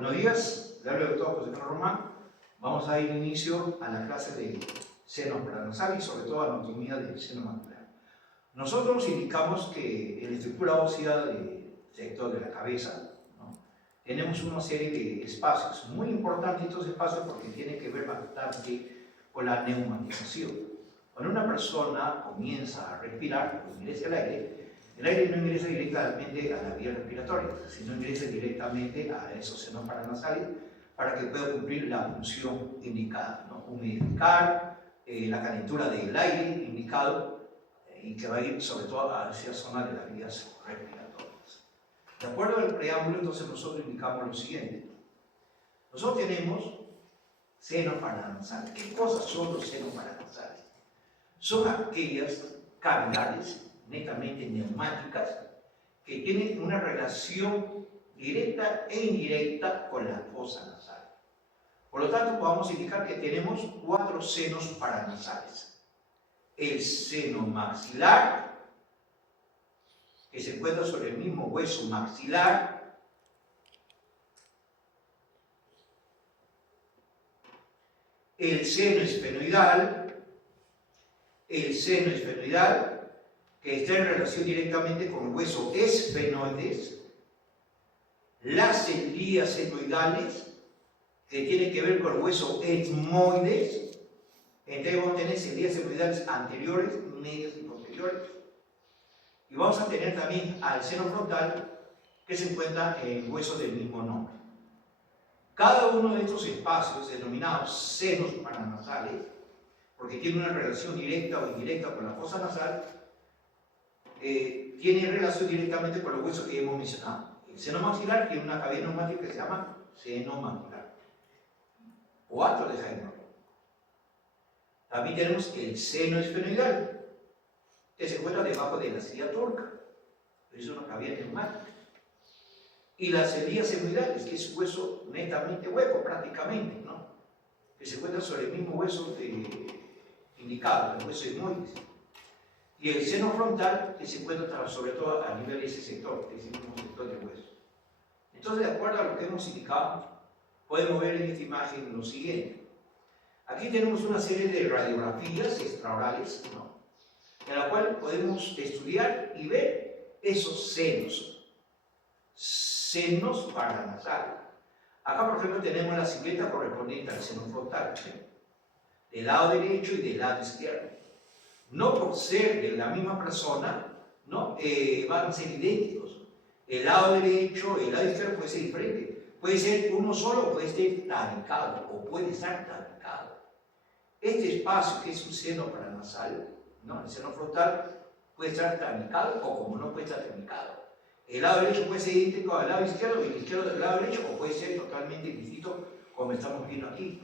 Buenos días, le habla el doctor José Carlos Román. Vamos a dar inicio a la clase de seno paranasal y sobre todo anatomía del seno maxilar. Nosotros indicamos que en la estructura ósea del sector de la cabeza, ¿no?, tenemos una serie de espacios. Muy importantes estos espacios porque tienen que ver bastante con la neumatización. Cuando una persona comienza a respirar o ingresa el aire no ingresa directamente a la vía respiratoria, sino ingresa directamente a esos senos paranasales para que pueda cumplir la función indicada, ¿no? Humidificar la calentura del aire indicado y que va a ir sobre todo hacia la zona de las vías respiratorias. De acuerdo al preámbulo, entonces nosotros indicamos lo siguiente. Nosotros tenemos senos paranasales. ¿Qué cosas son los senos paranasales? Son aquellas cavidades netamente neumáticas que tienen una relación directa e indirecta con la fosa nasal. Por lo tanto, podemos indicar que tenemos 4 senos paranasales. El seno maxilar, que se encuentra sobre el mismo hueso maxilar. El seno esfenoidal, que está en relación directamente con el hueso esfenoides. Las cilias senoidales, que tienen que ver con el hueso etmoides. Entonces vamos a tener cilias senoidales anteriores, medias y posteriores. Y vamos a tener también al seno frontal, que se encuentra en el hueso del mismo nombre. Cada uno de estos espacios, denominados senos paranasales, porque tiene una relación directa o indirecta con la fosa nasal, tiene relación directamente con los huesos que hemos mencionado. El seno maxilar tiene una cavidad neumática que se llama seno maxilar o ato de Heimer. También tenemos el seno esfenoidal, que se encuentra debajo de la cilia turca, es una cavidad neumática. Y las cilias senoidales, que es un hueso netamente hueco prácticamente, ¿no?, que se encuentra sobre el mismo hueso indicado, el hueso etmoides. Y el seno frontal, que se encuentra sobre todo a nivel de ese sector, que es el mismo sector del hueso. Entonces, de acuerdo a lo que hemos indicado, podemos ver en esta imagen lo siguiente. Aquí tenemos una serie de radiografías extraorales, ¿no?, en la cual podemos estudiar y ver esos senos paranasales. Acá, por ejemplo, tenemos la silueta correspondiente al seno frontal, del lado derecho y del lado izquierdo. No por ser de la misma persona, ¿no?, van a ser idénticos. El lado derecho, el lado izquierdo puede ser diferente. Puede ser uno solo, puede ser tanicado o puede estar tanicado. Este espacio, que es un seno paranasal, ¿no?, el seno frontal, puede estar tanicado o como no puede estar tanicado. El lado derecho puede ser idéntico al lado izquierdo y el izquierdo del lado derecho, o puede ser totalmente distinto como estamos viendo aquí.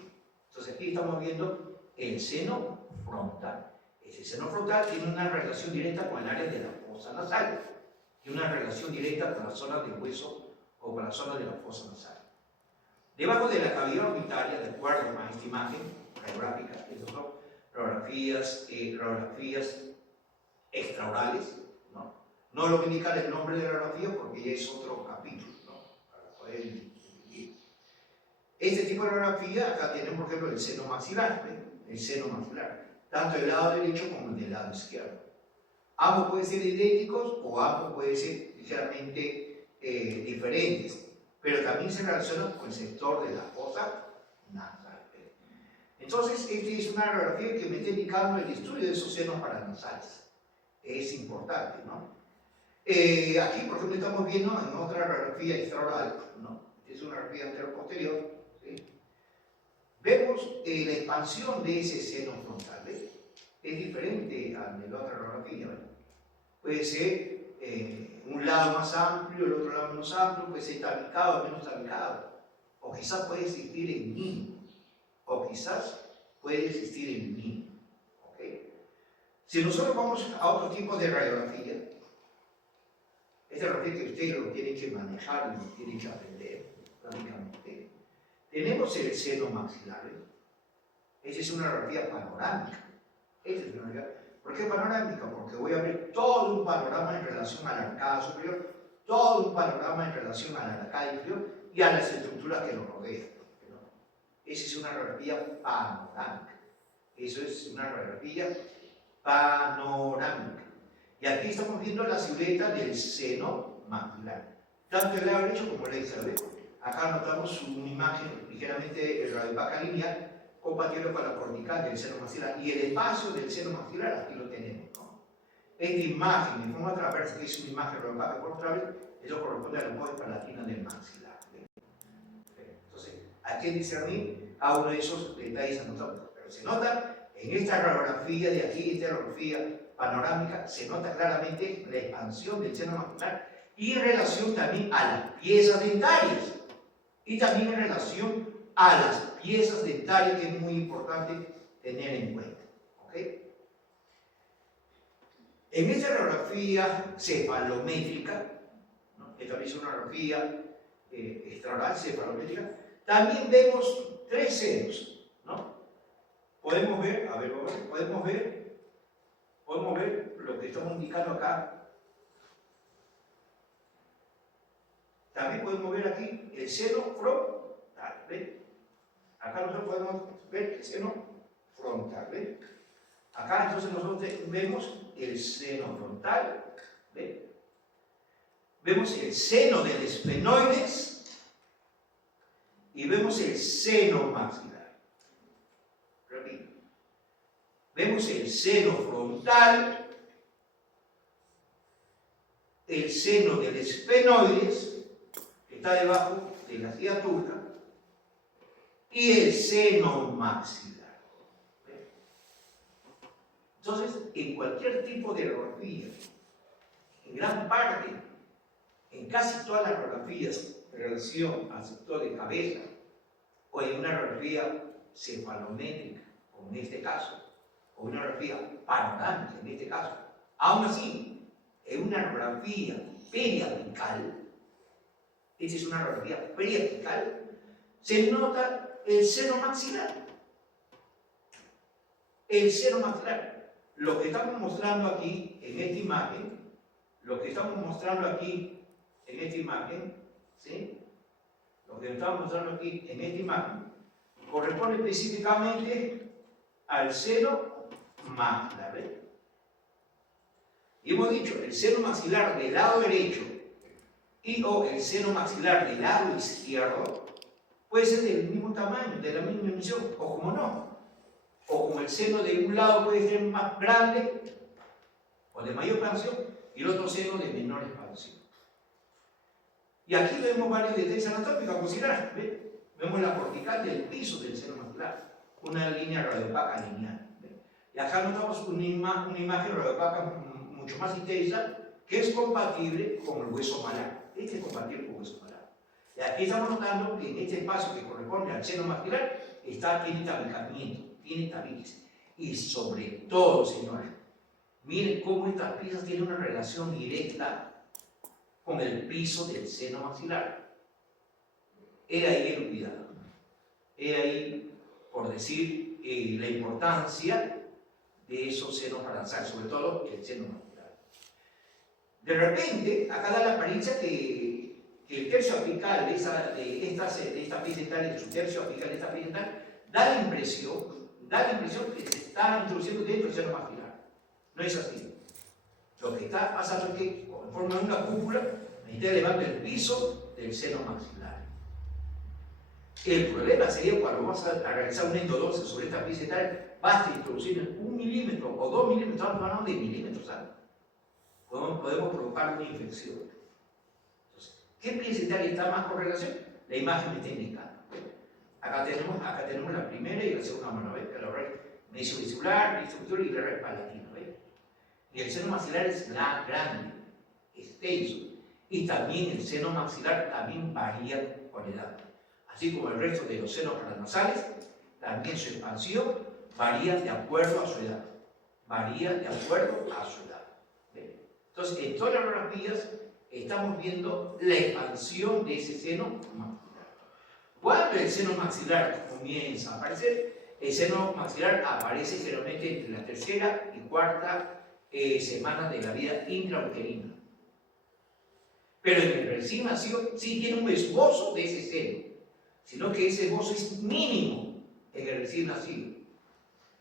Entonces aquí estamos viendo el seno frontal. Ese seno frontal tiene una relación directa con el área de la fosa nasal, tiene una relación directa con la zona del hueso o con la zona de la fosa nasal. Debajo de la cavidad orbitaria, de acuerdo a esta imagen radiográfica, estas son radiografías extraorales, ¿no? No lo voy a indicar el nombre de la radiografía porque ya es otro capítulo, ¿no?, para poder distinguir. Este tipo de radiografía, acá tenemos, por ejemplo, el seno maxilar, ¿ven?, el seno maxilar, tanto del lado derecho como del lado izquierdo. Ambos pueden ser idénticos o ambos pueden ser ligeramente diferentes, pero también se relacionan con el sector de la fosa nasal. Entonces, esta es una radiografía que me está indicando el estudio de esos senos paranasales. Es importante, ¿no? Aquí, por ejemplo, estamos viendo en otra radiografía extraoral, ¿no?, es una radiografía anterior-posterior, ¿sí? Vemos la expansión de ese seno frontal, ¿ves? Es diferente al de la otra radiografía, ¿ves? Puede ser un lado más amplio, el otro lado menos amplio, puede ser tanicado o menos tanicado, o quizás puede existir en niño, o quizás puede existir en niño, ¿ok? Si nosotros vamos a otro tipo de radiografía, esta radiografía que ustedes lo tienen que manejar y lo tienen que aprender prácticamente, tenemos el seno maxilar. Esa es una radiografía panorámica. ¿Por qué panorámica? Porque voy a ver todo un panorama en relación a la arcada superior, todo un panorama en relación a la arcada inferior y a las estructuras que lo rodean, ¿no? Esa es una radiografía panorámica. Eso es una radiografía panorámica. Y aquí estamos viendo la silueta del seno maxilar, tanto el lado derecho como el izquierdo. Acá notamos una imagen ligeramente radiopaca lineal compatible con la cortical del seno maxilar, y el espacio del seno maxilar aquí lo tenemos, ¿no? Esta imagen de forma transversa, que es una imagen radiopaca por transversa, eso corresponde a la mucosa palatina del maxilar. Entonces, hay que discernir a uno de esos detalles anotados. Pero se nota en esta radiografía de aquí, esta radiografía panorámica, se nota claramente la expansión del seno maxilar y en relación también a las piezas dentarias y también en relación a las piezas dentarias, que es muy importante tener en cuenta. ¿Okay? En esta radiografía cefalométrica, ¿no? Esta es una radiografía extraoral cefalométrica, también vemos tres senos, ¿no? Podemos ver, a ver, podemos ver lo que estamos indicando acá. También podemos ver aquí el seno frontal, ¿ven? Acá nosotros podemos ver el seno frontal, ¿ven? Acá entonces nosotros vemos el seno frontal, ¿ven? Vemos el seno del esfenoides y vemos el seno maxilar. Repito. Vemos el seno frontal, el seno del esfenoides, que está debajo de la ciátura, y el seno maxilar. Entonces, en cualquier tipo de radiografía, en gran parte, en casi todas las radiografías en relación al sector de cabeza, o en una radiografía cefalométrica, como en este caso, o una radiografía panorámica, en este caso, aún así, en una radiografía periapical, esta es una radiografía periapical, se nota el seno maxilar. El seno maxilar. Lo que estamos mostrando aquí en esta imagen, ¿sí? Lo que estamos mostrando aquí en esta imagen, corresponde específicamente al seno maxilar, ¿ves? Y hemos dicho, el seno maxilar del lado derecho y o el seno maxilar del lado izquierdo puede ser del mismo tamaño, de la misma dimensión, o como no. O como el seno de un lado puede ser más grande o de mayor expansión y el otro seno de menor expansión. Y aquí vemos varios detalles anatómicos a considerar. ¿Ven? Vemos la cortical del piso del seno maxilar, una línea radiopaca lineal. ¿Ven? Y acá notamos una imagen radiopaca mucho más intensa que es compatible con el hueso malar. Este es compatible con el hueso malar. Y aquí estamos notando que en este espacio que corresponde al seno maxilar tiene tabicamiento, tiene tabiques. Y sobre todo, señores, miren cómo estas piezas tienen una relación directa con el piso del seno maxilar. He ahí el cuidado. He ahí, por decir, la importancia de esos senos paranasales, sobre todo el seno maxilar. De repente, acá da la apariencia que el tercio apical de esta pieza dental, de su tercio apical de esta pieza dental, da la impresión que se está introduciendo dentro del seno maxilar. No es así. Lo que está pasando es que, en forma de una cúpula, necesita elevando el piso del seno maxilar. El problema sería cuando vamos a realizar una endodoncia sobre esta pieza dental, basta introducir 1 milímetro o 2 milímetros, estamos hablando de milímetros, ¿sabes? Podemos provocar una infección. Entonces, ¿qué pieza dental está más con relación? La imagen me está indicando. Acá tenemos la primera y la segunda mano, ¿ves? La red mesovesicular, distributor y la red palatina, ¿ves? Y el seno maxilar es grande, extenso, y también el seno maxilar también varía con edad. Así como el resto de los senos paranasales, también su expansión varía de acuerdo a su edad. ¿Ves? Entonces, en todas las radiografías estamos viendo la expansión de ese seno maxilar. Cuando el seno maxilar comienza a aparecer, el seno maxilar aparece generalmente entre la tercera y cuarta semana de la vida intrauterina. Pero en el recién nacido sí tiene un esbozo de ese seno, sino que ese esbozo es mínimo en el recién nacido.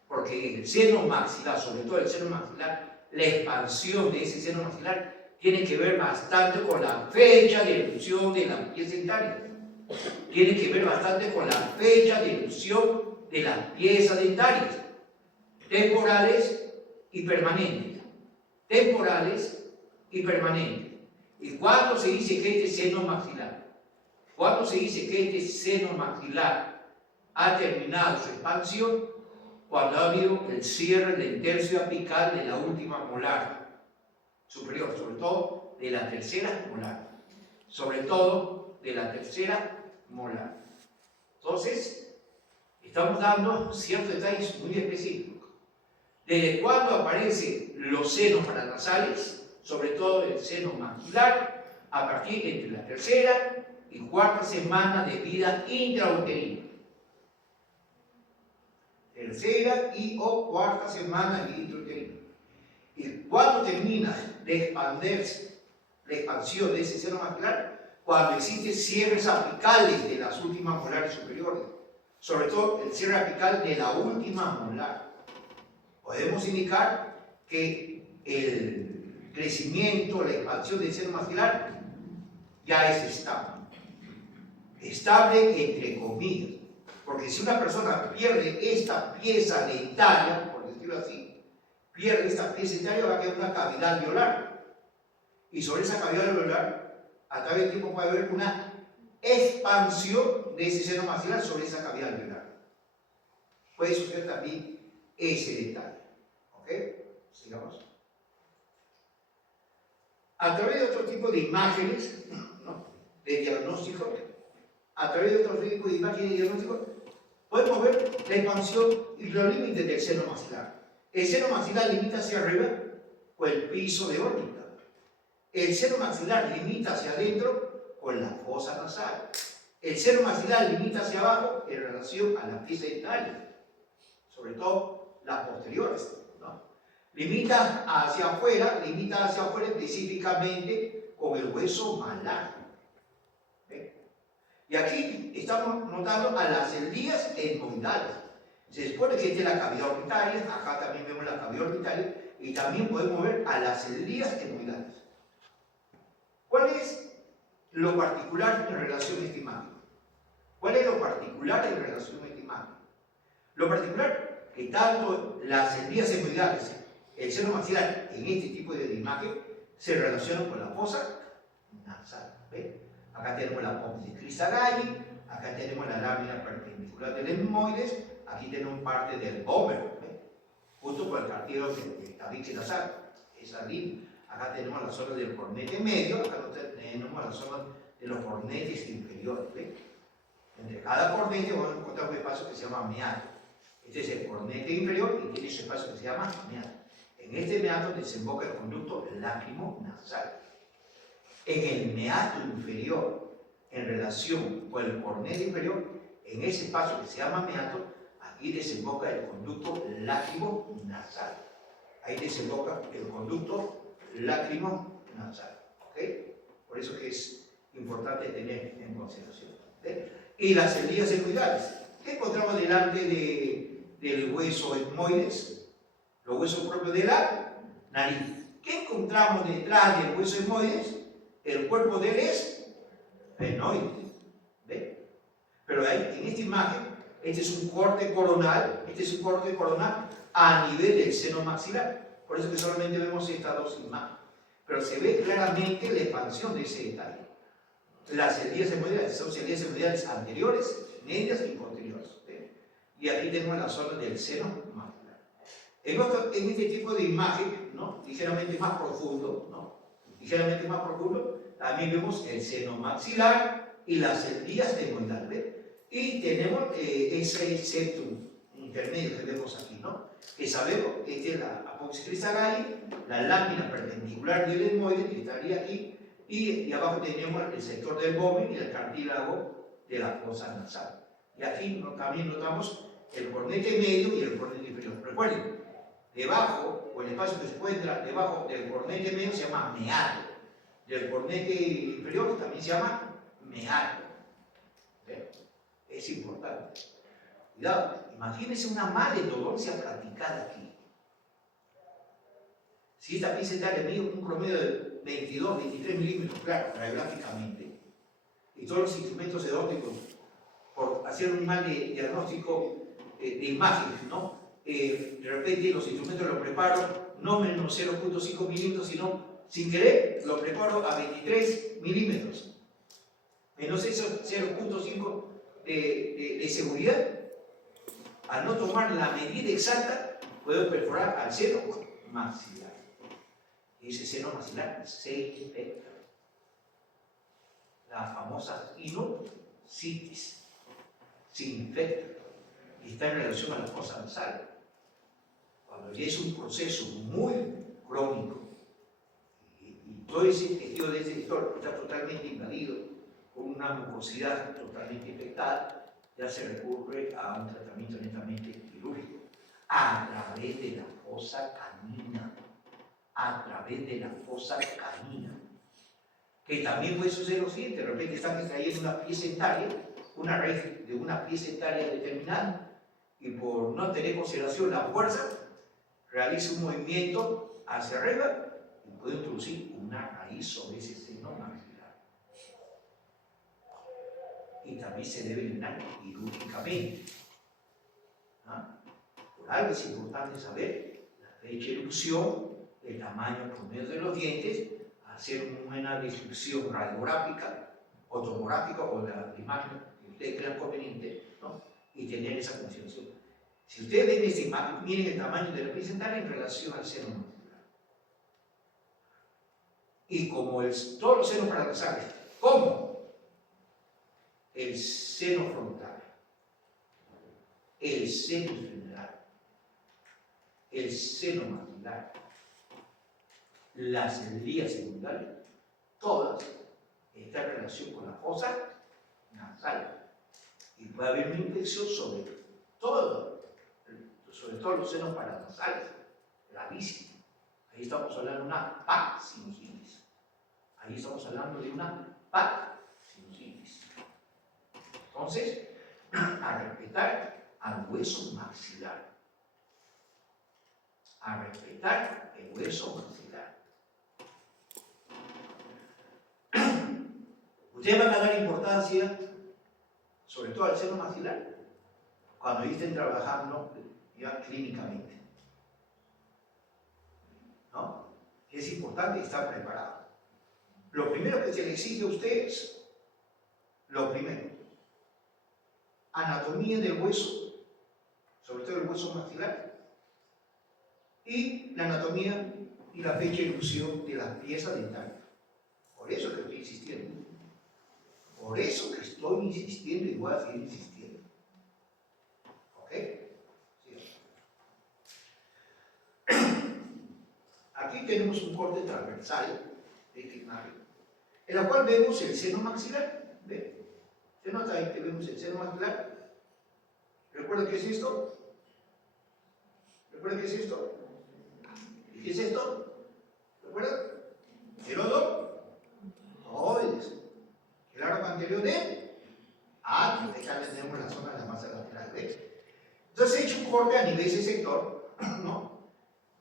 Porque en el seno maxilar, sobre todo el seno maxilar, la expansión de ese seno maxilar tiene que ver bastante con la fecha de erupción de la pieza dentaria. Tiene que ver bastante con la fecha de erupción de las piezas dentarias, temporales y permanentes. Temporales y permanentes. ¿Y cuándo se dice que este seno maxilar? ¿Cuándo se dice que este seno maxilar ha terminado su expansión? Cuando ha habido el cierre del tercio apical de la última molar superior, sobre todo de la tercera molar. Sobre todo de la tercera molar. Entonces, estamos dando ciertos detalles muy específicos. Desde cuándo aparecen los senos paranasales, sobre todo el seno maxilar, a partir entre la tercera y cuarta semana de vida intrauterina. Tercera y o cuarta semana de vida intrauterina. ¿Y cuándo termina de expandirse la expansión de ese seno maxilar? Cuando existen cierres apicales de las últimas molares superiores, sobre todo el cierre apical de la última molar. Podemos indicar que el crecimiento, la expansión del seno maxilar ya es estable. Estable entre comillas, porque si una persona pierde esta pieza dentaria, por decirlo así, pierde esta pieza dentaria, va a quedar una cavidad alveolar. Y sobre esa cavidad alveolar, a través del tiempo puede haber una expansión de ese seno maxilar sobre esa cavidad alveolar. Puede suceder también ese detalle. ¿Ok? Sigamos. A través de otro tipo de imágenes, ¿no?, de diagnóstico, a través de otro tipo de imágenes de diagnóstico, podemos ver la expansión y los límites del seno maxilar. El seno maxilar limita hacia arriba con el piso de órbita. El seno maxilar limita hacia adentro con la fosa nasal. El seno maxilar limita hacia abajo en relación a la pieza dentaria, sobre todo las posteriores, ¿no? Limita hacia afuera específicamente con el hueso malar. ¿Ve? Y aquí estamos notando a las encías etmoidales. Se supone que esta es la cavidad orbitaria, acá también vemos la cavidad orbitaria, y también podemos ver a las encías etmoidales. ¿Cuál es lo particular en relación a esta imagen? ¿Cuál es lo particular en relación a esta imagen? Lo particular que tanto las encías etmoidales, el seno maxilar en este tipo de imagen, se relacionan con la fosa nasal. ¿Ve? Acá tenemos la apófisis Crisagallí, acá tenemos la lámina perpendicular del etmoides, aquí tenemos parte del bómer, justo con el cartílago del tabique nasal, esa línea. Acá tenemos la zona del cornete medio, acá tenemos la zona de los cornetes inferiores. ¿Ve? Entre cada cornete vamos a encontrar un espacio que se llama meato. Este es el cornete inferior y tiene ese espacio que se llama meato. En este meato desemboca el conducto lácrimo-nasal. En el meato inferior, en relación con el cornete inferior, en ese espacio que se llama meato, aquí desemboca el conducto lácrimo-nasal. Ahí desemboca el conducto lácrimo-nasal. ¿Ok? Por eso que es importante tener en consideración. ¿Ve? Y las encías etmoidales. ¿Qué encontramos delante del hueso etmoides? Los huesos propios de la nariz. ¿Qué encontramos detrás del hueso etmoides? El cuerpo de él es penoides. ¿Ve? Pero ahí, en esta imagen, este es un corte coronal a nivel del seno maxilar. Por eso que solamente vemos estas dos imágenes. Pero se ve claramente la expansión de ese detalle. Las encías etmoidales son encías etmoidales anteriores, medias y posteriores. ¿Ve? Y aquí tenemos la zona del seno maxilar. En este tipo de imagen, ¿no?, ligeramente más profundo, también vemos el seno maxilar y las encías etmoidales. Y tenemos ese septum intermedio que vemos aquí, ¿no?, que sabemos que esta es la apófisis Crisagallí, la lámina perpendicular del etmoide que estaría aquí, y abajo tenemos el sector del bómer y el cartílago de la fosa nasal. Y aquí también notamos el cornete medio y el cornete inferior. Recuerden, debajo, o el espacio que se encuentra debajo del cornete medio se llama meato. del cornete inferior también se llama meato. Es importante. Cuidado, imagínense una mala endodoncia practicada aquí. Si esta pieza etaria mide un promedio de 22, 23 milímetros, claro, radiográficamente, y todos los instrumentos endóticos, por hacer un mal diagnóstico de imágenes, ¿no? De repente los instrumentos los preparo no menos 0.5 milímetros, sino sin querer lo preparo a 23 milímetros. Menos esos 0.5 de seguridad. Al no tomar la medida exacta, puedo perforar al seno maxilar. Y ese seno maxilar se infecta. La famosa sinusitis se infecta y está en relación a la fosa nasal. Cuando ya es un proceso muy crónico y todo ese tejido de ese sector está totalmente invadido con una mucosidad totalmente infectada, ya se recurre a un tratamiento netamente quirúrgico a través de la fosa canina. A través de la fosa canina. Que también puede suceder lo siguiente: de repente están extrayendo una pieza etaria, una raíz de una pieza etaria determinada, y por no tener consideración la fuerza, realiza un movimiento hacia arriba y puede introducir una raíz sobre ese seno maxilar. Y también se debe eliminar quirúrgicamente. ¿Ah? Por algo es importante saber la fecha de erupción, el tamaño promedio de los dientes, hacer una descripción radiográfica o tomográfica o la imagen que ustedes crean conveniente, ¿no? Y tener esa consideración. Si ustedes ven esta imagen, miren el tamaño de la pieza etaria en relación al seno maxilar. Y como todos los senos paranasales, ¿cómo? El seno frontal, el seno inferior, el seno maxilar, las encías secundarias, todas están en relación con la fosa nasal. Y puede haber una infección sobre todos los senos paranasales, gravísimo. Ahí estamos hablando de una sinusitis. Ahí estamos hablando de una sinusitis. Entonces, a respetar al hueso maxilar. A respetar el hueso maxilar. Ustedes van a dar importancia, sobre todo al seno maxilar, cuando estén trabajando ya clínicamente. ¿No? Es importante estar preparado. Lo primero que se les exige a ustedes, lo primero, anatomía del hueso, sobre todo el hueso maxilar, y la anatomía y la fecha de erupción de las piezas dentales. Por eso que estoy insistiendo. Por eso que estoy insistiendo y voy a seguir insistiendo. ¿Ok? Sí. Aquí tenemos un corte transversal de esta imagen, en la cual vemos el seno maxilar. ¿Ve? ¿Se nota ahí que vemos el seno maxilar? ¿Recuerda qué es esto? ¿Recuerda qué es esto? ¿Y qué es esto? ¿Recuerda? El odonoides. El arco anterior de acá tenemos la zona de la masa lateral. ¿Ves? Entonces he hecho un corte a nivel de ese sector, ¿no?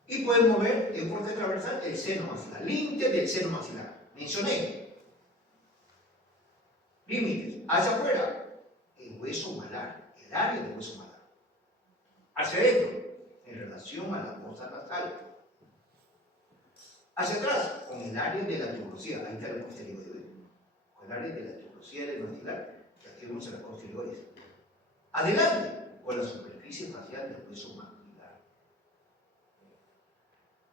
Y pueden mover en corte transversal el seno maxilar, límite del seno maxilar. Mencioné. Límites. Hacia afuera, el hueso malar, el área del hueso malar. Hacia adentro, en relación a la fosa nasal. Hacia atrás, con el área de la tuberosía. Ahí está el posterior. Con el área de la tuberosía del maxilar, que aquí vemos en las posteriores. Adelante, con la superficie facial del hueso maxilar.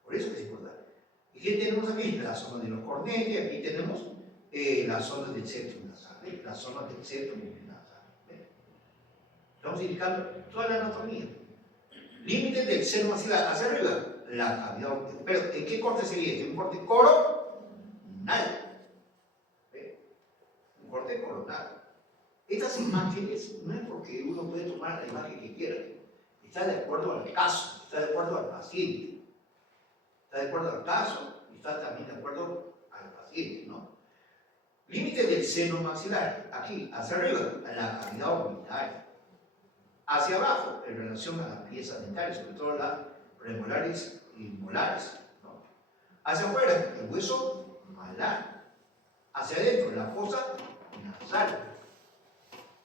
Por eso es importante. ¿Y qué tenemos aquí? La zona de los cornetes, aquí tenemos la zona del septum nasal, la zona del septum nasal. Estamos indicando toda la anatomía. Límites del seno maxilar hacia arriba, la cavidad. Pero ¿en qué corte sería este? Un corte coronal. Un corte coronal. Estas imágenes no es porque uno puede tomar la imagen que quiera. Está de acuerdo al caso, está de acuerdo al paciente. Está de acuerdo al caso y está también de acuerdo al paciente. paciente, ¿no? Límite del seno maxilar, aquí, hacia arriba, la cavidad orbital. Hacia abajo, en relación a las piezas dentales, sobre todo las premolares y molares, ¿no? Hacia afuera, el hueso malar. Hacia adentro, la fosa nasal.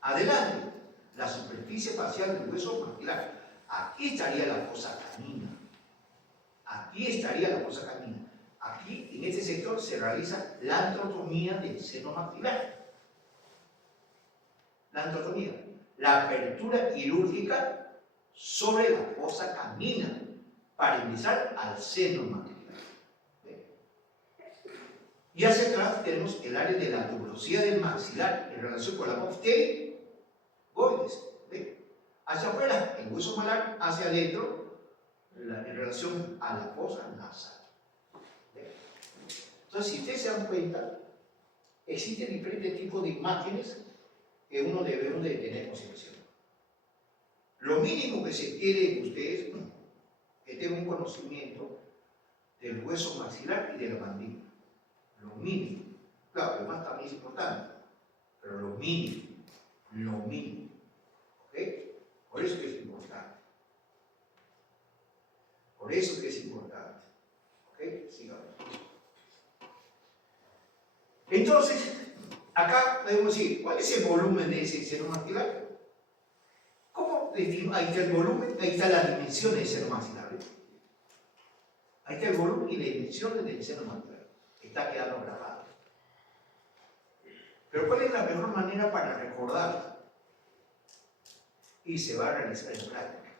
Adelante, la superficie facial del hueso maxilar. Aquí estaría la fosa canina. Aquí estaría la fosa canina. Aquí, en este sector, se realiza la antrotomía del seno maxilar. La antrotomía, la apertura quirúrgica sobre la fosa canina para ingresar al seno maxilar. Y hacia atrás tenemos el área de la tuberosidad del maxilar en relación con la pterygoides. Hacia afuera, el hueso malar, hacia adentro, en relación a la fosa nasal. Entonces, si ustedes se dan cuenta, existen diferentes tipos de imágenes que uno debe de tener consideración. Lo mínimo que se quiere de ustedes es que tengan un conocimiento del hueso maxilar y de la mandíbula. Lo mínimo. Claro, lo más también es importante, pero lo mínimo. Lo mínimo. ¿Ok? Por eso que es importante. Por eso que es importante. ¿Ok? Sigamos. Entonces, acá podemos decir, ¿cuál es el volumen de ese seno maxilar? ¿Cómo definimos? Ahí está el volumen, ahí están las dimensiones del seno maxilar. Ahí está el volumen y las dimensiones del seno maxilar. Está quedando grabado. Pero ¿cuál es la mejor manera para recordar? Y se va a realizar en práctica.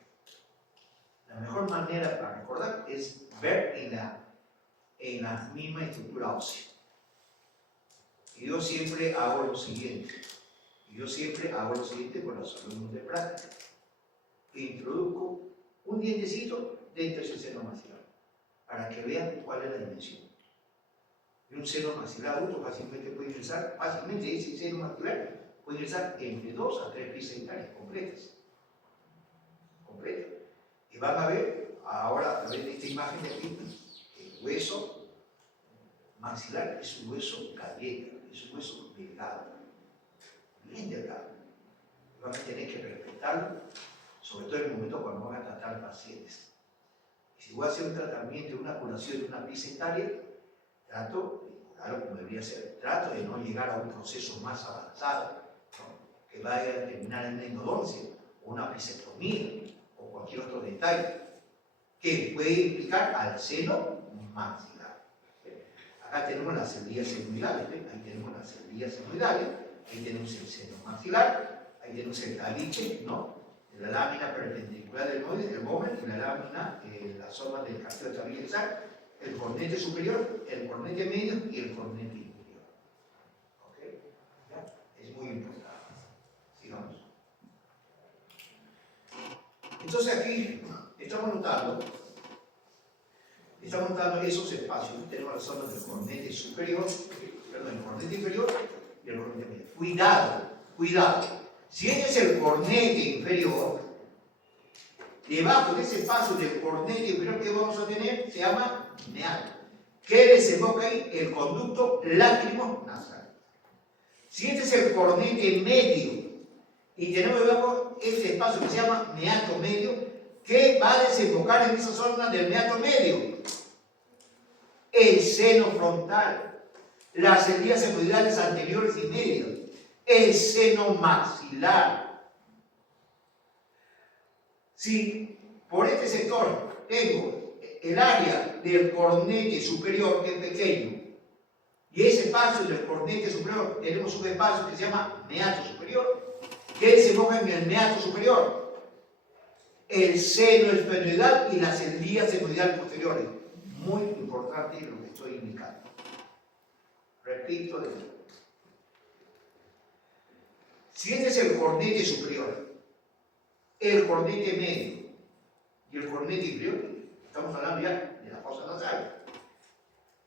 La mejor manera para recordar es ver en la misma estructura ósea. Y yo siempre hago lo siguiente. Con los alumnos de práctica. Introduzco un dientecito dentro de ese seno maxilar para que vean cuál es la dimensión. Y un seno maxilar adulto fácilmente puede ingresar, ese seno maxilar puede ingresar entre 2 a 3 piezas dentales completas. Y van a ver ahora a través de esta imagen de aquí, el hueso maxilar es un hueso galleta, es un hueso delgado, bien delgado. Van a tener que respetarlo, sobre todo en el momento cuando van a tratar pacientes. Y si voy a hacer un tratamiento, una curación de una pieza dentaria, trato de curarlo como debería ser. Trato de no llegar a un proceso más avanzado, ¿no? Que vaya a terminar en una endodoncia o una pisectomía o cualquier otro detalle que puede implicar al seno maxilar. Acá tenemos las encías senoidales, ahí tenemos las encías senoidales, ahí tenemos el seno maxilar, ahí tenemos el caliche, ¿no? La lámina perpendicular del mómen y la lámina, la zona del castillo estabilizar, el cornete superior, el cornete medio y el cornete inferior. ¿Ok? ¿Ya? Es muy importante. Sigamos. Entonces aquí estamos notando esos espacios. Tenemos las zonas del cornete superior, el cornete inferior y el cornete medio. Cuidado. Si este es el cornete inferior, debajo de ese espacio del cornete inferior que vamos a tener se llama meato. ¿Qué desemboca ahí? El conducto lácrimo-nasal. Si este es el cornete medio y tenemos debajo este espacio que se llama meato medio, ¿qué va a desembocar en esa zona del meato medio? El seno frontal, las encías senoidales anteriores y medias, el seno maxilar. Si por este sector tengo el área del cornete superior, que es pequeño, y ese espacio del cornete superior tenemos un espacio que se llama meato superior, que desemboca en el meato superior, el seno esfenoidal y las encías senoidales posteriores. Muy importante lo que estoy indicando. Repito de nuevo. Si este es el cornete superior, el cornete medio y el cornete inferior, estamos hablando ya de la fosa nasal.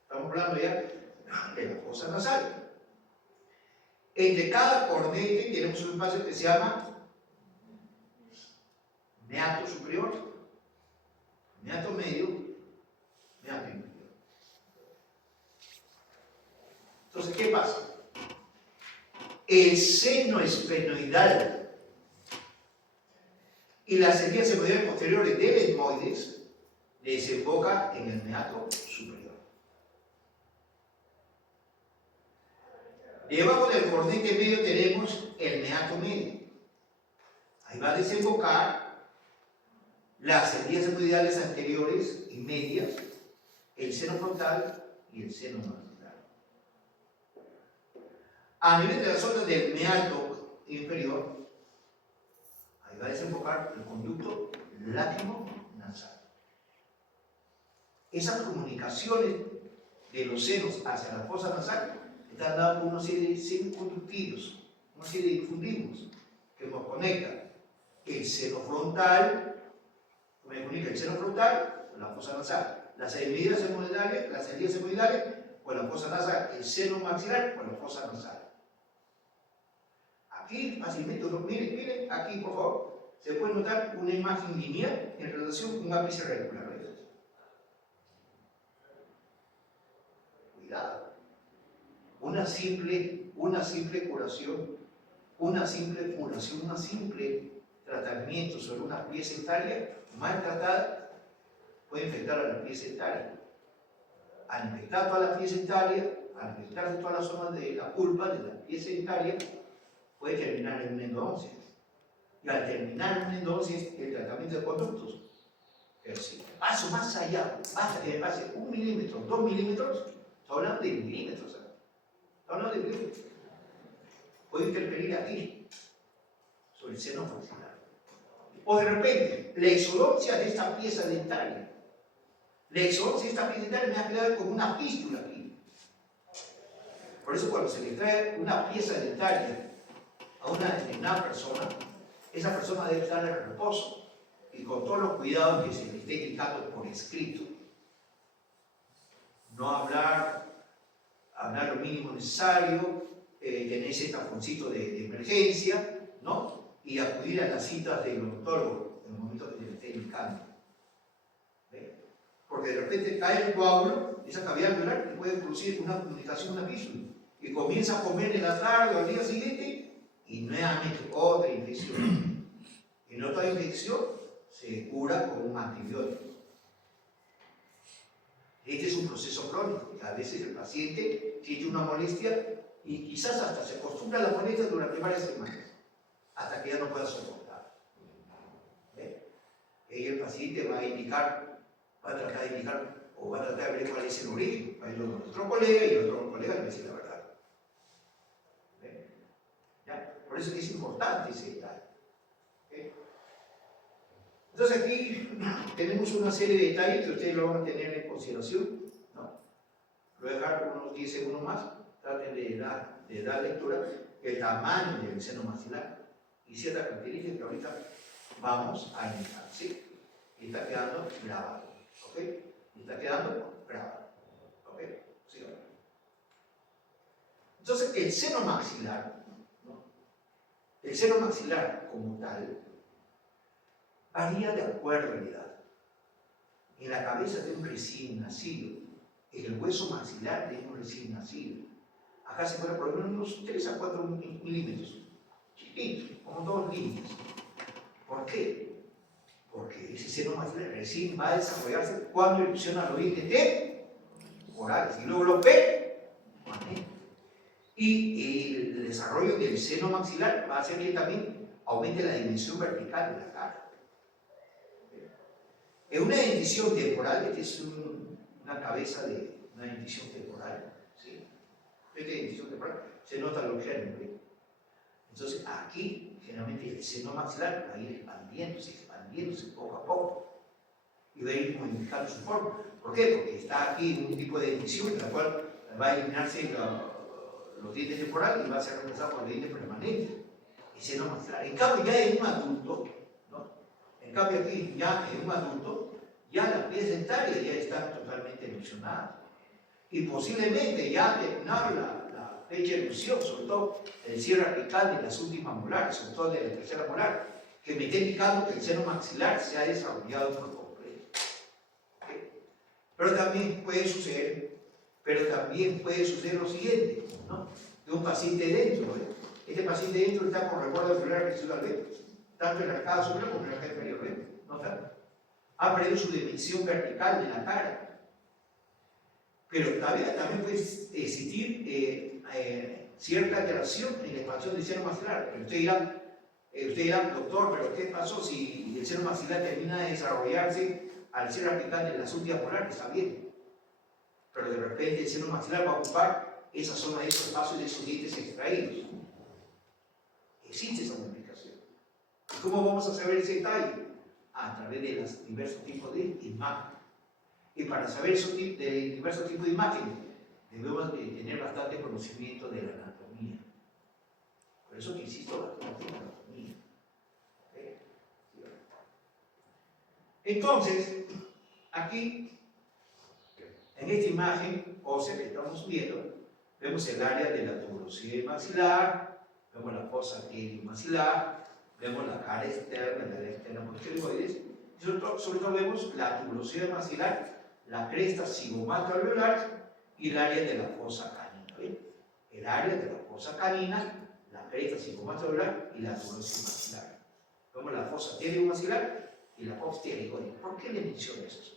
Estamos hablando ya de la fosa nasal. Entre cada cornete tenemos un espacio que se llama meato superior, meato medio, meato inferior. Entonces, ¿qué pasa? El seno esfenoidal y las heridas hemorroidales posteriores del etmoides desemboca en el meato superior. Debajo del cornete medio tenemos el meato medio. Ahí va a desembocar las heridas hemorroidales anteriores y medias, el seno frontal y el seno maxilar. A nivel de la zona del meato inferior, ahí va a desembocar el conducto lácrimo-nasal. Esas comunicaciones de los senos hacia la fosa nasal están dadas por una serie de semiconductivos, una serie de infundibulus que nos conectan el seno frontal, me comunica el seno frontal con la fosa nasal, las heridas hemorroidales con la fosa nasal, el seno maxilar con la fosa nasal. Aquí fácilmente, miren, aquí por favor, se puede notar una imagen lineal en relación con un ápice regular. Cuidado. Una simple curación, un simple tratamiento sobre una pieza etaria mal tratada puede infectar a la pieza etaria. Al infectar toda la pieza etaria, al infectarse toda la zona de la pulpa de la pieza etaria, puede terminar en una endodoncia. Y al terminar en una endodoncia, el tratamiento de conductos. Pero si paso más allá, basta que me pase 1 milímetro, 2 milímetros, estoy hablando de milímetros. Puede interferir aquí, sobre el seno maxilar. O de repente, la exodoncia de esta pieza dentaria. La exodoncia de esta pieza dentaria me ha quedado como una fístula aquí. Por eso cuando se le trae una pieza dentaria a una determinada persona, esa persona debe estar en reposo y con todos los cuidados que se le esté indicando por escrito. No hablar lo mínimo necesario, tener ese taponcito de emergencia, ¿no? Y acudir a las citas del odontólogo en el momento que se le esté indicando. ¿Ve? Porque de repente cae el coágulo, esa cavidad alveolar que puede producir una comunicación, una fístula, y comienza a comer en la tarde o al día siguiente, y nuevamente otra infección. En otra infección se cura con un antibiótico. Este es un proceso crónico. A veces el paciente siente una molestia y quizás hasta se acostumbra a la molestia durante varias semanas, hasta que ya no pueda soportar. Y el paciente va a tratar de indicar, o va a tratar de ver cuál es el origen. Va a ir otro colega y otro colega le va a decir la verdad. ¿Ya? Por eso es importante ese detalle. Entonces aquí tenemos una serie de detalles que ustedes lo van a tener en consideración, ¿no? Lo voy a dejar unos 10 segundos más, traten de dar lectura, el tamaño del seno maxilar y ciertas características que ahorita vamos a indicar, ¿sí? Y está quedando grabado, ¿ok? Y está quedando grabado, ¿ok? Sí, ¿ok? Entonces el seno maxilar, ¿no? El seno maxilar como tal, varía de acuerdo a la edad. En la cabeza de un recién nacido, en el hueso maxilar de un recién nacido, acá se puede por lo menos unos 3 a 4 milímetros, chiquitos, como 2 líneas. ¿Por qué? Porque ese seno maxilar recién va a desarrollarse cuando erupciona los dientes orales y luego los ve. Y el desarrollo del seno maxilar va a hacer que también aumente la dimensión vertical de la cara. En una dentición temporal, esta es una cabeza de una dentición temporal, ¿sí? Esta dentición temporal se nota lo que entonces aquí, generalmente el seno maxilar va a ir expandiéndose poco a poco y va a ir modificando su forma. ¿Por qué? Porque está aquí un tipo de dentición en la cual va a eliminarse los dientes temporales y va a ser reemplazado por los dientes permanentes. El seno maxilar. En cambio, ya en un adulto, en cambio aquí, ya en un adulto, ya las piezas dentarias ya están totalmente erosionadas. Y posiblemente ya terminaron la fecha de erupción, sobre todo el cierre apical de las últimas molares, sobre todo de la tercera molar, que me está indicando que el seno maxilar se ha desarrollado por completo. ¿Okay? Pero también puede suceder Pero también puede suceder lo siguiente, ¿no? De un paciente dentro, ¿eh? Este paciente dentro está con recuerdo celular residual, ¿eh? Tanto en la arcada superior como en la arcada inferior, ¿eh? ¿Nota? Ha perdido su dimensión vertical de la cara. Pero también puede existir cierta alteración en la expansión del seno maxilar. Pero usted dirá, doctor, ¿pero qué pasó si el seno maxilar termina de desarrollarse al ser aplicante en las últimas molares? Está bien. Pero de repente el seno maxilar va a ocupar esa zona de esos espacios de esos dientes extraídos. Existe esa modificación. ¿Y cómo vamos a saber ese detalle? A través de los diversos tipos de imágenes. Y para saber esos diversos tipos de imágenes, debemos tener bastante conocimiento de la anatomía. Por eso que insisto bastante en la anatomía. ¿Okay? Entonces, aquí, en esta imagen ósea que estamos viendo, vemos el área de la tuberosidad maxilar, vemos la fosa maxilar, vemos la cara externa, la área externa posteriores, y sobre todo vemos la tuberosidad maxilar, la cresta cigomato-alveolar y el área de la fosa canina. ¿Ven? El área de la fosa canina, la cresta cigomato-alveolar y la tuberosidad maxilar. Vemos la fosa pterigomaxilar y la fosa pterigoide. ¿Por qué le menciono eso?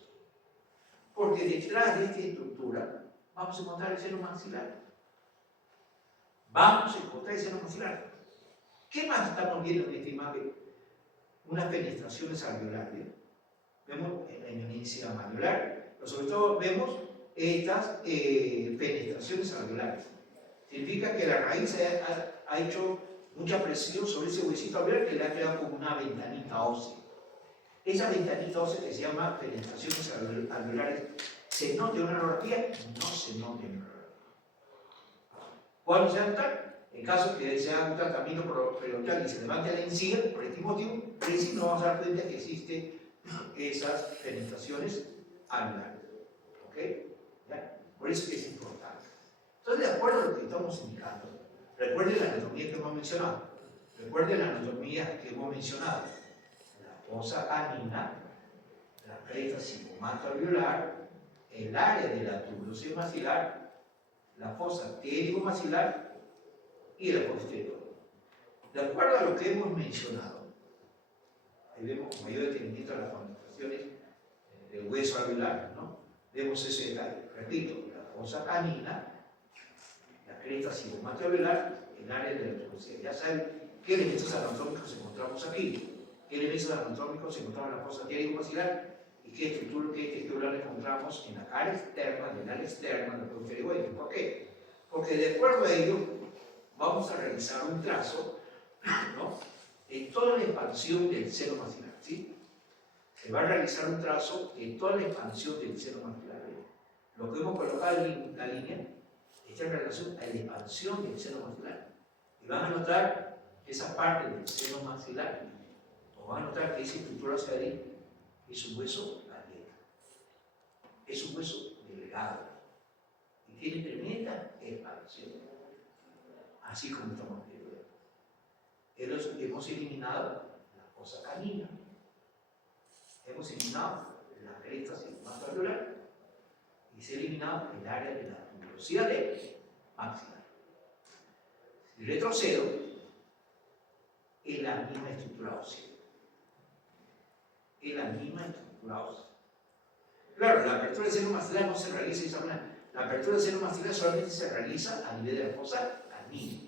Porque detrás de esta estructura vamos a encontrar el seno maxilar. Vamos a encontrar el seno maxilar. ¿Qué más estamos viendo en esta imagen? Unas penetraciones alveolares. Vemos la inocencia malular, pero sobre todo vemos estas penetraciones alveolares. Significa que la raíz ha hecho mucha presión sobre ese huesito alveolar que le ha quedado como una ventanita ósea. Esa ventanita ósea que se llama penetraciones alveolares, ¿se nota en una radiografía? No se nota en una radiografía. ¿Cuándo se nota? En caso que se haga un tratamiento periodontal y se levante la encía, por este motivo, recién nos vamos a dar cuenta que existen esas penetraciones alveolares. ¿Ok? ¿Ya? Por eso que es importante. Entonces, de acuerdo a lo que estamos indicando, recuerden la anatomía que hemos mencionado. Recuerden la anatomía que hemos mencionado. La fosa canina, la cresta cigomato-alveolar, el área de la tuberosidad maxilar, la fosa pterigomaxilar y la posterior. De acuerdo a lo que hemos mencionado, ahí vemos con mayor detenimiento las concentraciones del hueso alveolar, ¿no? Vemos ese detalle. Repito, la fosa canina, la cresta cigomato-alveolar, el área de la tuberosidad. Ya saben qué elementos anatómicos encontramos aquí, qué elementos anatómicos encontramos en la fosa pterigomaxilar y qué estructura, qué testicular encontramos en la cara externa, en el área externa, en la posterior. ¿Por qué? Porque de acuerdo a ello, vamos a realizar un trazo, ¿no?, de toda la expansión del seno maxilar, ¿sí? Se va a realizar un trazo de toda la expansión del seno maxilar. Lo que hemos colocado en la línea está en relación a la expansión del seno maxilar. Y van a notar esa parte del seno maxilar, o van a notar que esa estructura hacia ahí es un hueso abierto, es un hueso delgado y tiene tremenda expansión. Así como estamos viendo. Hemos eliminado la fosa canina, hemos eliminado la cresta cigomato-alveolar y se ha eliminado el área de la tuberosidad maxilar. Si retrocedo, es la misma estructura ósea. Es la misma estructura ósea. Claro, la apertura del seno maxilar no se realiza de esa manera. La apertura del seno maxilar solamente se realiza a nivel de la fosa canina.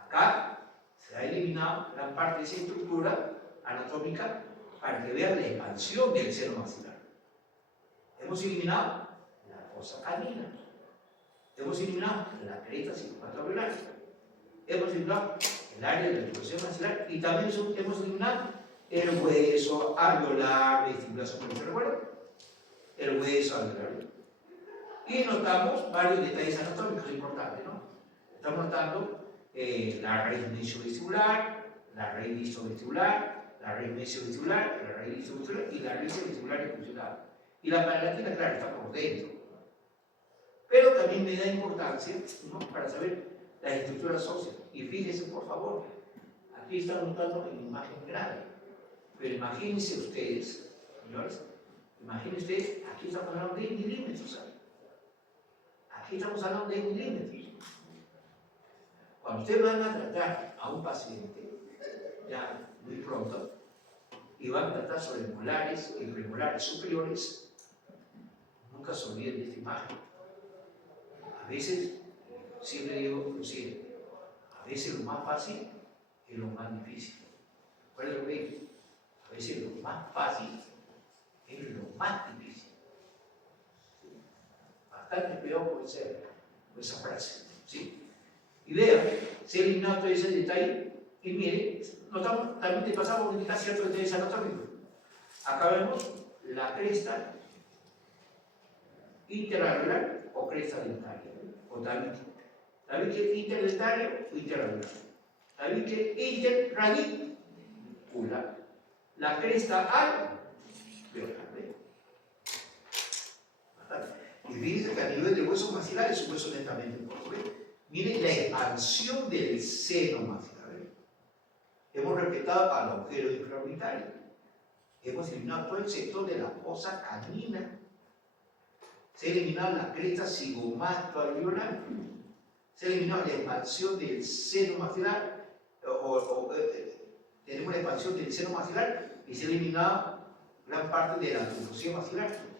Acá se ha eliminado gran parte de esa estructura anatómica para que vean la expansión del seno maxilar. Hemos eliminado la fosa canina, hemos eliminado la cresta cigomato-alveolar, hemos eliminado el área de la tuberosidad maxilar y también hemos eliminado el hueso alveolar, vestibular superior, ¿se recuerdan? El hueso alveolar. Y notamos varios detalles anatómicos importantes, ¿no? Estamos notando la raíz mesovestibular, la raíz distovestibular, la raíz mesovestibular, la raíz distovestibular y la raíz vestibular incursional. Y la palatina, claro, está por dentro. Pero también me da importancia, ¿no?, para saber las estructuras óseas. Y fíjense, por favor, aquí están notando en imagen grande. Pero imagínense ustedes, señores, imagínense ustedes, aquí estamos hablando de milímetros. Aquí estamos hablando de milímetros. Cuando ustedes van a tratar a un paciente, ya muy pronto, y van a tratar sobre molares y premolares superiores, nunca se olviden de esta imagen. A veces, siempre digo, inclusive, a veces lo más fácil es lo más difícil. ¿Cuál es lo que digo? A veces lo más fácil es lo más difícil. Bastante peor puede ser esa frase. ¿Sí? Y vean, se ha eliminado todo ese detalle. Y miren, notamos, también te pasamos a indicar ciertos detalles anatómicos. Acá vemos la cresta interanular o cresta dentaria, o tabique. Tabique interdentario o interanular. Tabique interradicular. La cresta alveolar. Y fíjense que a nivel del hueso maxilar es un hueso netamente corto. Miren la expansión del seno maxilar. Hemos respetado al agujero infraorbitario. Hemos eliminado todo el sector de la fosa canina. Se ha eliminado la cresta cigomasto-alveolar. Se ha eliminado la expansión del seno maxilar. Tenemos la expansión del seno maxilar y se ha eliminado gran parte de la tubulosidad maxilar.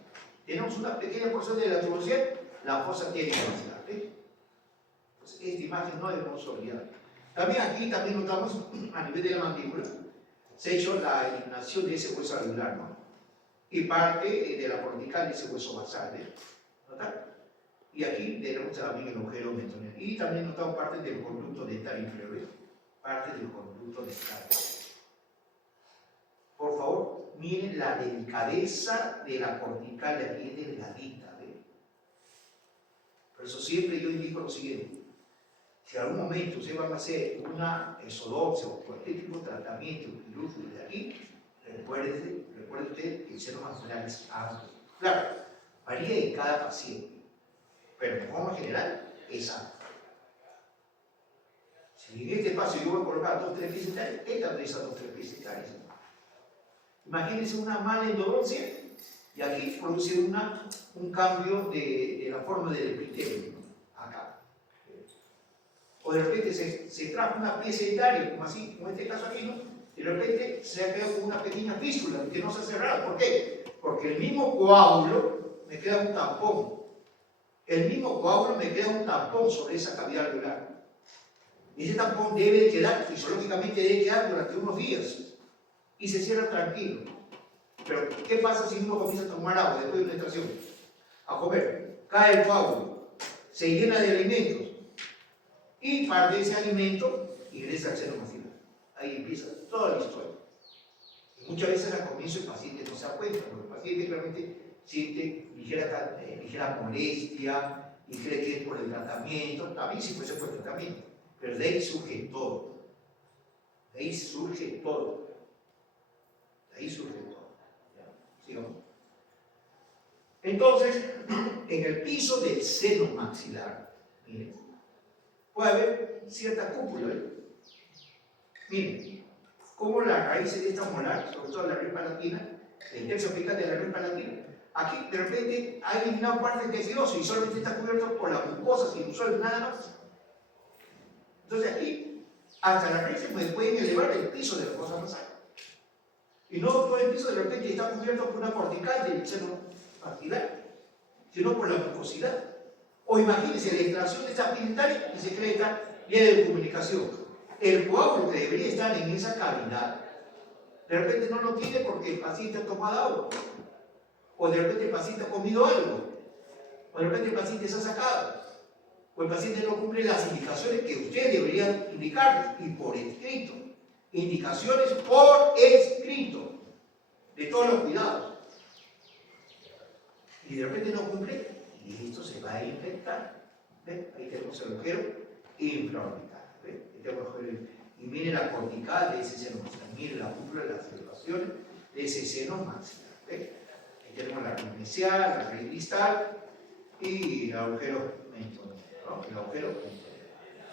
Tenemos una pequeña porción de la tubulosidad, la fosa técnica maxilar. Entonces, esta imagen no debemos olvidar. También aquí notamos a nivel de la mandíbula se ha hecho la eliminación de ese hueso alveolar, ¿no? Y parte de la cortical de ese hueso basal, ¿notan? Y aquí tenemos también el agujero metoneal. Y también notamos parte del conducto dental inferior, parte del conducto dental. Por favor, miren la delicadeza de la cortical de aquí, es delgadita, ¿ven? Por eso siempre yo indico lo siguiente. Si en algún momento ustedes van a hacer una exodoncia o cualquier tipo de tratamiento quirúrgico de aquí, recuerde usted que el seno maxilar es amplio. Claro, varía en cada paciente, pero de forma general es amplio. Si en este espacio yo voy a colocar 2 o 3 piezas dentales, esta utiliza 2 o 3 piezas dentales. Imagínense una mala endodoncia y aquí produce un cambio de la forma del epitelio, acá. O de repente se trajo una pieza dentaria, como así, como en este caso aquí, ¿no? Y de repente se ha quedado con una pequeña fístula que no se ha cerrado. ¿Por qué? Porque el mismo coágulo me queda un tampón. El mismo coágulo me queda un tampón sobre esa cavidad alveolar. Y ese tampón debe quedar, fisiológicamente debe quedar durante unos días. Y se cierra tranquilo. Pero, ¿qué pasa si uno comienza a tomar agua después de una estación? A comer. Cae el coágulo. Se llena de alimentos. Y parte de ese alimento ingresa al seno maxilar. Ahí empieza toda la historia. Y muchas veces al comienzo el paciente no se da cuenta, porque el paciente realmente siente ligera molestia y cree que es por el tratamiento. También sí puede ser por el tratamiento, pero de ahí surge todo. De ahí surge todo. De ahí surge todo. ¿Ya? Sigamos. Entonces, en el piso del seno maxilar, miren, puede haber cierta cúpula. Miren, como las raíces de esta molar, sobre todo la raíz palatina, el tercio apical de la raíz palatina, aquí de repente ha eliminado parte del tejidoso y solamente está cubierto por la mucosa sinusal, nada más. Entonces aquí, hasta las raíces pueden elevar el piso de la fosa nasal. Y no todo el piso de repente está cubierto por una cortical del seno maxilar, sino por la mucosidad. O imagínense la extracción de esta pigmentaria y se crea esta vía de comunicación. El coágulo que debería estar en esa cavidad, de repente no lo tiene porque el paciente ha tomado agua, o de repente el paciente ha comido algo, o de repente el paciente se ha sacado, o el paciente no cumple las indicaciones que usted debería indicarles, y por escrito. Indicaciones por escrito de todos los cuidados. Y de repente no cumple, y esto se va a infectar. ¿Ven? Ahí tenemos el agujero infraorbital. ¿Ven? Y miren la cortical de ese seno maxilar. Miren la cúpula de las elevaciones de ese seno maxilar. ¿Ven? Ahí tenemos la raíz mesial, la raíz distal y el agujero metoneal, ¿no? El agujero metoneal.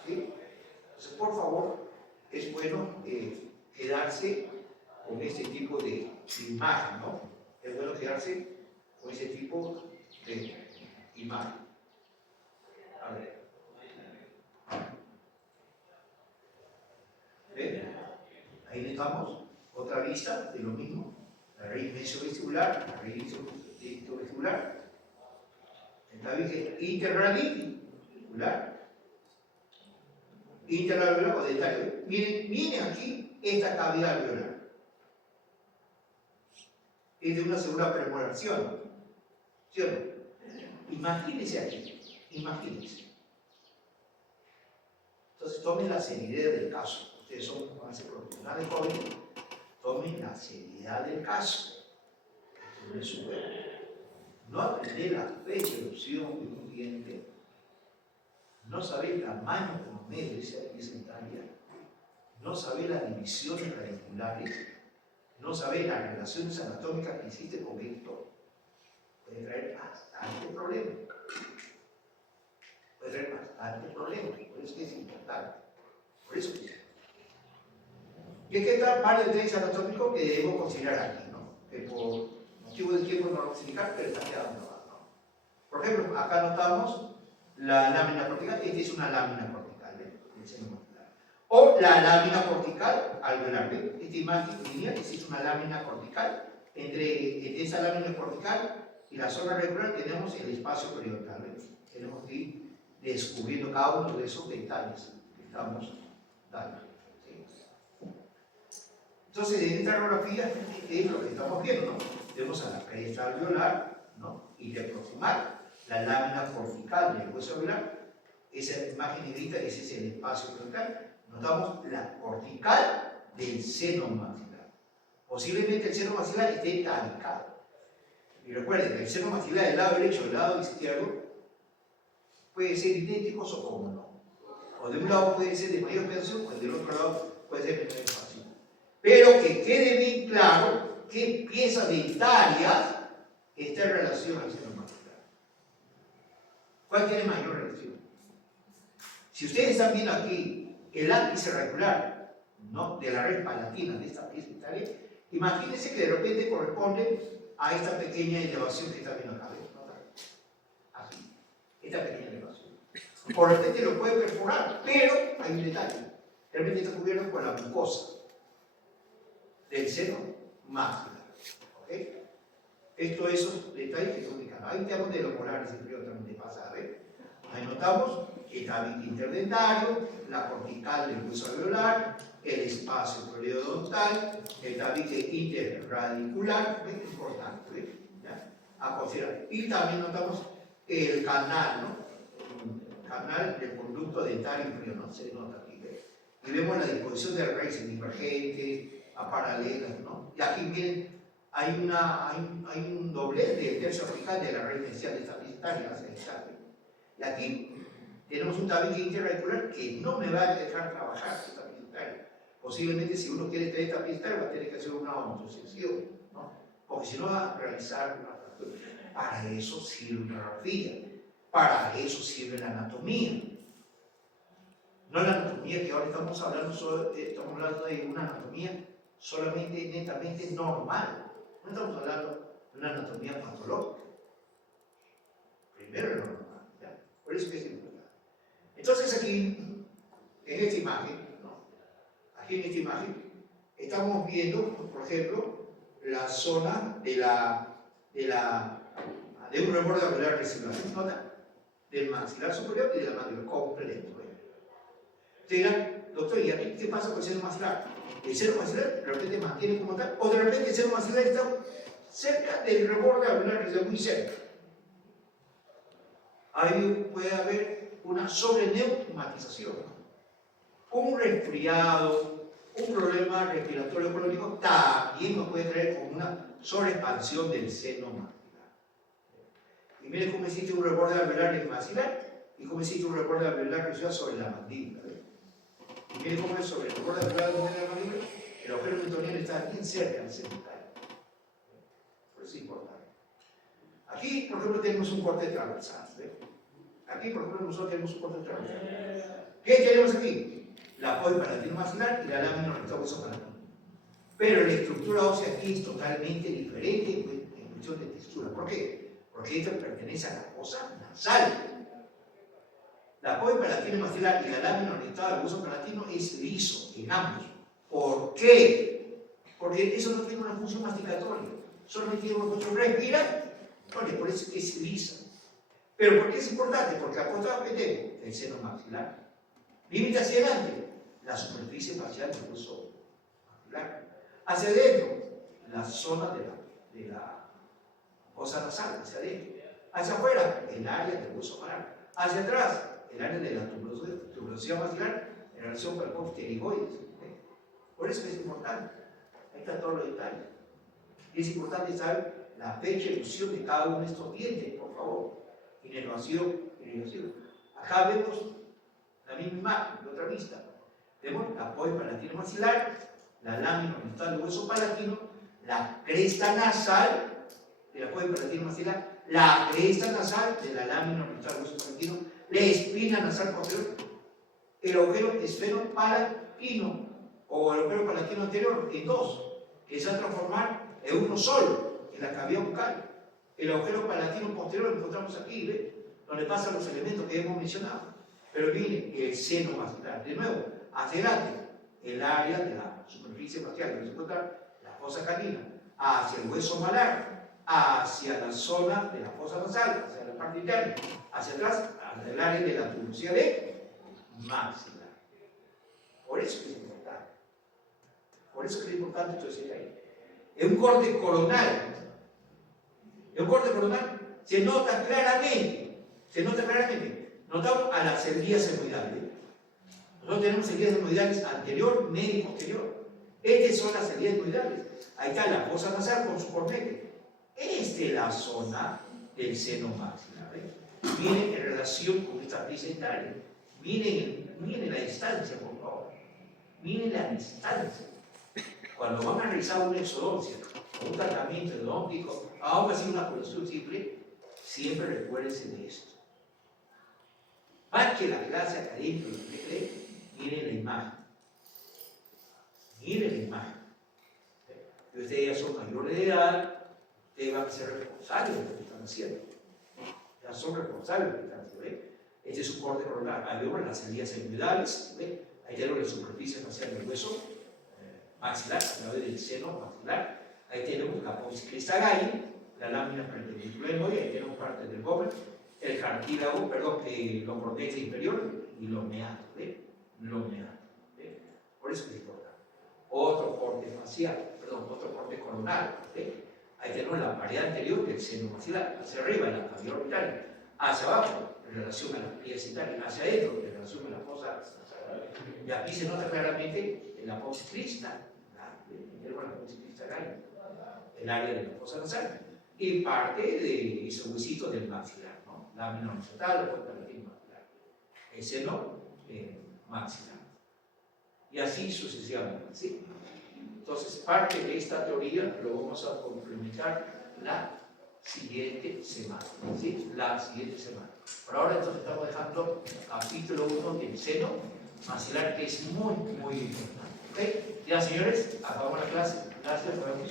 ¿Sí? Entonces, por favor, es bueno quedarse con este tipo de imagen, ¿no? Es bueno quedarse con ese tipo de imagen. A ver. ¿Ven? Ahí estamos. Otra vista de lo mismo. La raíz mesiovestibular, la raíz vestibular. La raíz interradicular. Interalveolar o dentario. Miren aquí esta cavidad alveolar. Es de una segunda premolación. ¿Sí o no? Imagínense aquí. Imagínense. Entonces tomen la seriedad del caso. Ustedes son profesionales jóvenes. Tomen la seriedad del caso. Esto no es su juego. No aprender la fecha de erupción de un diente. No saber el tamaño promedio de esa dentaria. No saber las divisiones radiculares. No saber las relaciones anatómicas que existen con esto. Puede traer bastante problema. Puede traer bastante problema. Por eso es importante. Por eso es importante. Y es que está par de detalles anatómicos que debemos considerar aquí, ¿no? Que por motivo de tiempo no lo vamos a explicar, pero está quedando más, ¿no? Por ejemplo, acá notamos la lámina cortical. Esta es una lámina cortical, del seno maxilar. O la lámina cortical alveolar, ¿ven? Esta imagen lineal es una lámina cortical. Entre esa lámina cortical y la zona regular tenemos el espacio periodontal. Tenemos que ir descubriendo cada uno de esos detalles que estamos dando. ¿Sí? Entonces, en esta radiografía es lo que estamos viendo, ¿no? Tenemos a la cresta alveolar, ¿no? Y de aproximar la lámina cortical del hueso alveolar. Esa imagen negrita, ese es el espacio periodontal. Notamos la cortical del seno maxilar. Posiblemente el seno maxilar esté tancado. Y recuerden que el seno maxilar del lado derecho y del lado izquierdo puede ser idénticos o como no. O de un lado puede ser de mayor expansión, o del otro lado puede ser de menor expansión. Pero que quede bien claro qué pieza dentaria está en relación al seno maxilar. ¿Cuál tiene mayor relación? Si ustedes están viendo aquí el ápice radicular, ¿no?, de la red palatina de esta pieza dentaria, imagínense que de repente corresponde a esta pequeña elevación que está viendo acá. Así, esta pequeña elevación. Por repente lo puede perforar, pero hay un detalle. Realmente está cubierto por la mucosa del seno maxilar. ¿Okay? Esto es esos detalles que son indicados. Ahí tenemos de los molares inferiores también de pasada. Ahí notamos el tabique interdentario, la cortical del hueso alveolar, el espacio periodontal, el tabique interradicular, ¿ves? Importante, ¿ves? ¿Ya? A considerar. Y también notamos el canal, ¿no? El canal del conducto dentario inferior, ¿no? Se nota aquí, ¿ves? Y vemos la disposición de raíces divergentes, a paralelas, ¿no? Y aquí miren, hay un doblez del tercio apical de la raíz inicial de esta dentaria hacia esta. Y aquí tenemos un tabique interradicular que no me va a dejar trabajar esta dentaria. Posiblemente si uno quiere tener esta dentaria va a tener que hacer una odontosección, ¿no? Porque si no va a realizar una fractura. Para eso sirve una radiografía, para eso sirve la anatomía. No la anatomía que ahora estamos hablando de una anatomía solamente netamente normal. No estamos hablando de una anatomía patológica. Primero lo normal. Por eso que es importante. Entonces aquí, en esta imagen, ¿no? Aquí en esta imagen, estamos viendo, por ejemplo, la zona de un reborde alveolar residual. ¿Nota? Del maxilar superior y de la mandíbula completo. Usted dirá, doctor, ¿y aquí qué pasa con el seno maxilar? El seno maxilar de repente mantiene como tal, o de repente el seno maxilar está cerca del reborde alveolar residual, muy cerca. Ahí puede haber una sobreneumatización. Un resfriado, un problema respiratorio crónico también nos puede traer como una sobreexpansión del seno maxilar. Y miren cómo existe un reborde alveolar en maxilar y cómo existe un reborde alveolar residual sobre la mandíbula. Y miren cómo es sobre el reborde alveolar de la mandíbula, el agujero mentoniano está bien cerca del seno maxilar. Por eso es importante. Aquí, por ejemplo, tenemos un corte transversal. Aquí, por ejemplo, nosotros tenemos un corte transversal. ¿Qué tenemos aquí? La apoyo palatino maxilar y la lámina recta hueso palatino. Pero la estructura ósea aquí es totalmente diferente en cuestión de textura. ¿Por qué? Porque esto pertenece a la fosa nasal. La apoyo palatino maxilar y la lámina orientada al hueso palatino es liso en ambos. ¿Por qué? Porque eso no tiene una función masticatoria, solamente tiene una función respiratoria, por eso es lisa. ¿Pero por qué es importante? Porque al costado que tengo el seno maxilar, límite hacia adelante, la superficie facial del hueso maxilar, hacia adentro, la zona de la fosa nasal, hacia adentro, hacia afuera, el área del hueso malar, hacia atrás, el área de la tuberosidad maxilar en relación con el corte pterigoides. Por eso es importante. Ahí están todos los detalles. Y es importante saber la fecha de erupción de cada uno de estos dientes, por favor. Inervación. Acá vemos la misma imagen de otra vista. Vemos la apoyo palatino maxilar, la lámina oriental del hueso palatino, la cresta nasal del apoyo palatino maxilar, la cresta nasal de la lámina oriental del hueso palatino, la espina nasal posterior, el agujero esfenopalatino o el agujero palatino anterior en dos, que se va a transformar en uno solo, en la cavidad bucal. El agujero palatino posterior lo encontramos aquí, ¿ve? Donde pasan los elementos que hemos mencionado. Pero miren, el seno maxilar, de nuevo, hacia adelante, el área de la superficie facial, que se encuentra la fosa canina, hacia el hueso malar, hacia la zona de la fosa nasal, hacia la parte interna, hacia atrás, hacia el área de la tuberosidad de maxilar. Por eso es importante. Por eso es importante esto decir ahí. En un corte coronal, se nota claramente, notamos a las celdillas semoidales. Nosotros tenemos celdillas semoidales anterior, medio y posterior. Estas son las celdillas semoidales. Ahí está la fosa nasal con su cornete. Esta es la zona del seno maxilar. Miren en relación con esta placentaria. Miren la distancia, por favor. Miren la distancia. Cuando van a realizar una exodoncia o un tratamiento endodóntico, aún así una curación simple, siempre recuérdense de esto. Más que la clase académica, miren la imagen. Miren la imagen. Y ustedes ya son mayores de edad, ustedes van a ser responsables de lo que están haciendo. Ya son responsables de lo que están haciendo. Este es un corte coronal. Ahí vemos las celdillas semoidales. Ahí tenemos la superficie facial del hueso maxilar, a través del seno maxilar. Ahí tenemos la apófisis cristagay, la lámina perpendicular, ahí tenemos parte del gómez, el cartílago, los cornetes inferiores y los meatos. Por eso es importante. Otro corte facial, otro corte coronal. Ahí tenemos la pared anterior del seno maxilar, hacia arriba en la cavidad orbital, hacia abajo en relación a la pieza italia, hacia adentro en relación a la fosa nasal. Y aquí se nota claramente la apófisis crista, el área de la fosa nasal, y parte de ese huesito del maxilar, ¿no? Lámina horizontal, o palatino maxilar, el seno maxilar. Y así sucesivamente, ¿sí? Entonces, parte de esta teoría lo vamos a complementar la siguiente semana, ¿sí? La siguiente semana. Por ahora, entonces, estamos dejando capítulo 1 del seno maxilar, que es muy, muy importante. ¿Ok? Ya, señores, acabamos la clase. Gracias, nos vemos.